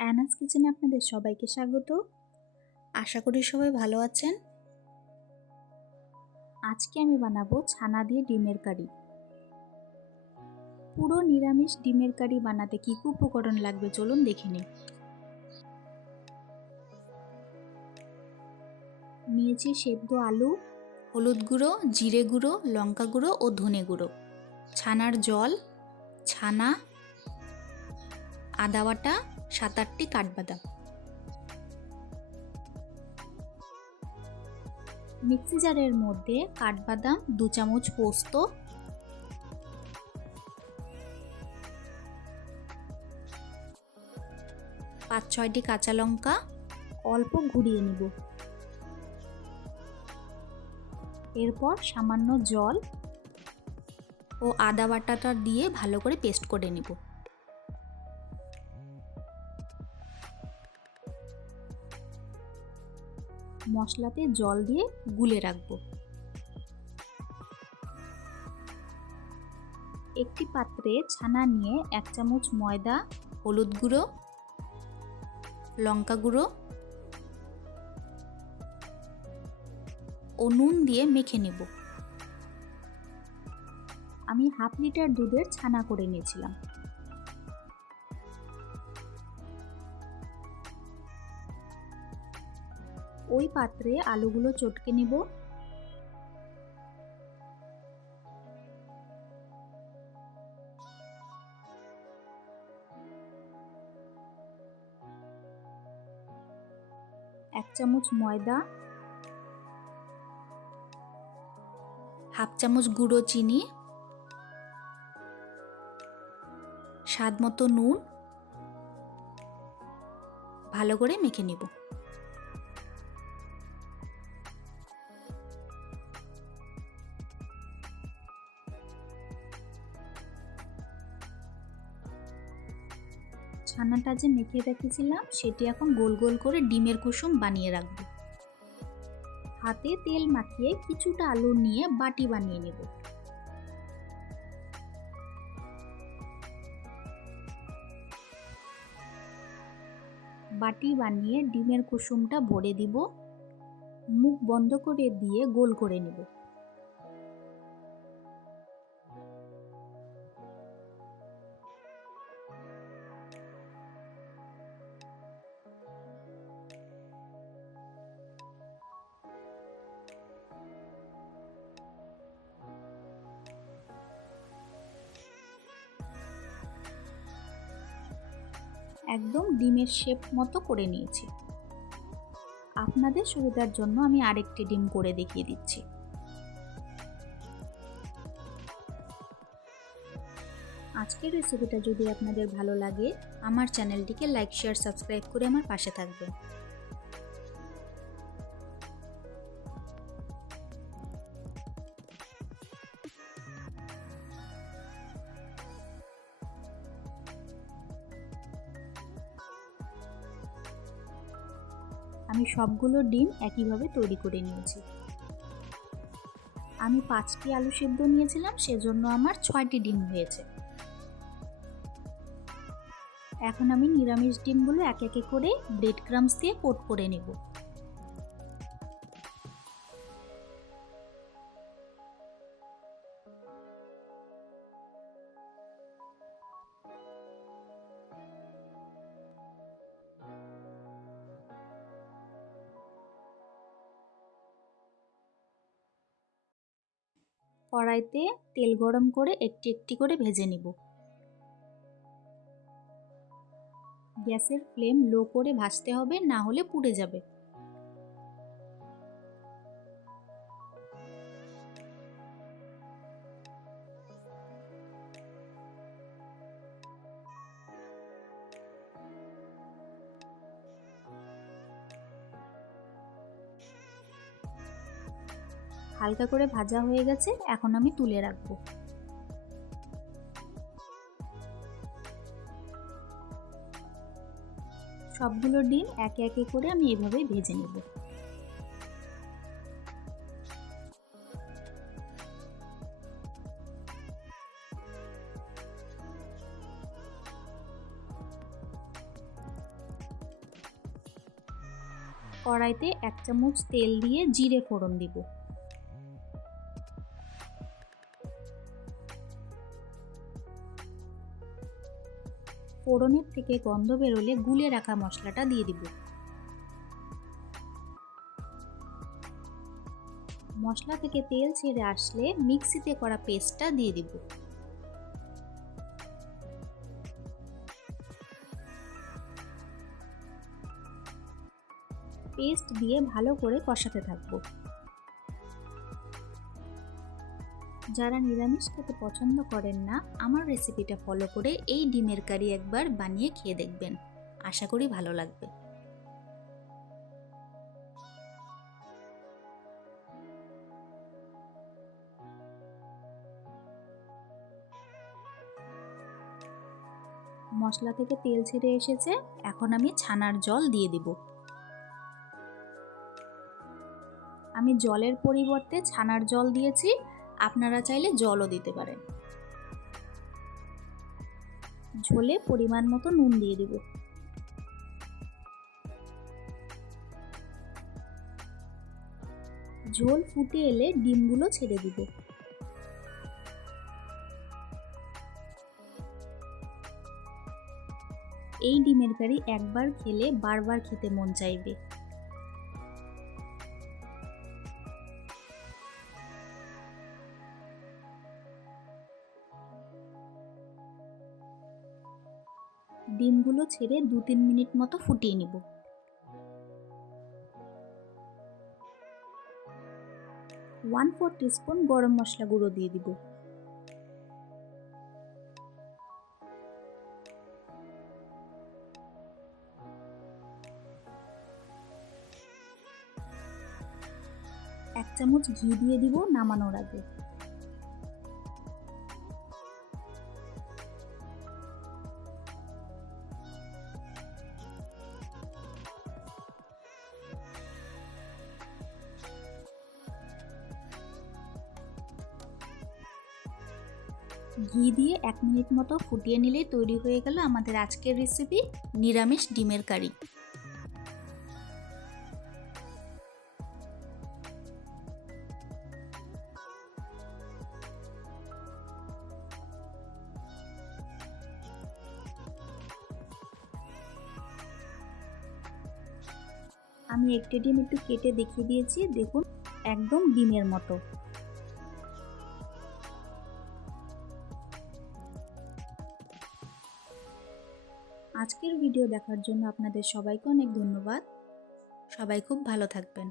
অ্যানাস কিচেনে আপনাদের সবাইকে স্বাগত। আশা করি সবাই ভালো আছেন। আজকে আমি বানাবো ছানা দিয়ে ডিমের কারি। পুরো নিরামিষ ডিমের কারি বানাতে কী কী উপকরণ লাগবে চলুন দেখে নিই। নিয়েছি সেদ্ধ আলু, হলুদ গুঁড়ো, জিরে গুঁড়ো, লঙ্কা গুঁড়ো ও ধনে গুঁড়ো, ছানার জল, ছানা, আদা বাটা, 7-8টি কাঠবাদাম। মিক্সি জারের মধ্যে কাঠবাদাম, 2 চামচ পোস্ত, 5-6টি কাঁচা লঙ্কা অল্প ঘুরিয়ে নেব। এরপর সামান্য জল ও আদা বাটাটা দিয়ে ভালো করে পেস্ট করে নেব। মশলাতে জল দিয়ে গুলে রাখব। একটি পাত্রে ছানা নিয়ে 1 চামচ ময়দা, হলুদ গুঁড়ো, লঙ্কা গুঁড়ো ও নুন দিয়ে মেখে নেব। আমি 1/2 লিটার দুধের ছানা করে নিয়েছিলাম। ওই পাত্রে আলুগুলো চটকে নেব। এক চামচ ময়দা, 1/2 চামচ গুঁড়ো চিনি, স্বাদ মতো নুন ভালো করে মেখে নেব। ছানাটা যে মেখে রেখেছিলাম সেটি এখন গোল গোল করে ডিমের কুসুম বানিয়ে রাখব। হাতে তেল মাখিয়ে কিছুটা আলু নিয়ে বাটি বানিয়ে নেব। বাটি বানিয়ে ডিমের কুসুমটা ভরে দিব, মুখ বন্ধ করে দিয়ে গোল করে নেব। একদম ডিমের শেপ মতো করে নিয়েছি। আপনাদের সুবিধার জন্য আমি আরেকটি ডিম করে দেখিয়ে দিচ্ছি। আজকের রেসিপিটা যদি আপনাদের ভালো লাগে আমার চ্যানেলটিকে লাইক, শেয়ার, সাবস্ক্রাইব করে আমার পাশে থাকবেন। আমি সবগুলো ডিম একইভাবে তৈরি করে নিয়েছি। আমি 5টি আলু সেদ্ধ নিয়েছিলাম, সেজন্য আমার 6টি ডিম হয়েছে। এখন আমি নিরামিষ ডিমগুলো এক একে করে ব্রেড ক্রাম্বস দিয়ে কোট করে নেব। কড়াইতে তেল গরম করে একটি একটি করে ভেজে নিব। গ্যাসের ফ্লেম লো করে ভাজতে হবে, না হলে পুড়ে যাবে। হালকা করে ভাজা হয়ে গেছে, এখন আমি তুলে রাখবো। সবগুলো ডিম একে একে করে আমি এভাবে ভেজে নেব। কড়াইতে 1 চামচ তেল দিয়ে জিরে ফোড়ন দিব। ফোড়নের থেকে গন্ধ বেরোলে গুলে রাখা মশলাটা দিয়ে দিব। মশলা থেকে তেল ছেড়ে আসলে মিক্সিতে করা পেস্টটা দিয়ে দিব। পেস্ট দিয়ে ভালো করে কষাতে থাকব। যারা নিরামিষ খেতে পছন্দ করেন না, আমার রেসিপিটা ফলো করে এই ডিমের কারি একবার বানিয়ে খেয়ে দেখবেন, আশা করি ভালো লাগবে। মশলা থেকে তেল ছেড়ে এসেছে, এখন আমি ছানার জল দিয়ে দিব। আমি জলের পরিবর্তে ছানার জল দিয়েছি, আপনারা চাইলে জলও দিতে পারেন। ঝোলে পরিমাণ মতো নুন দিয়ে দিব। ঝোল ফুটে এলে ডিমগুলো ছেড়ে দিব। এই ডিমের কারি একবার খেলে বারবার খেতে মন চাইবে। ডিমগুলো ছেড়ে 2-3 মিনিট মতো ফুটিয়ে নিব। 1/4 টিস্পুন গরম মশলা গুঁড়ো দিয়ে দিব। এক চামচ ঘি দিয়ে দিব নামানোর আগে। ঘি দিয়ে 1 মিনিট মতো ফুটিয়ে নিলেই তৈরি হয়ে গেল আমাদের আজকের রেসিপি নিরামিষ ডিমের কারি। আমি একটা ডিম একটু কেটে দেখিয়ে দিয়েছি, দেখুন একদম ডিমের মতো। আজকের ভিডিও দেখার জন্য আপনাদের সবাইকে অনেক ধন্যবাদ। সবাই খুব ভালো থাকবেন।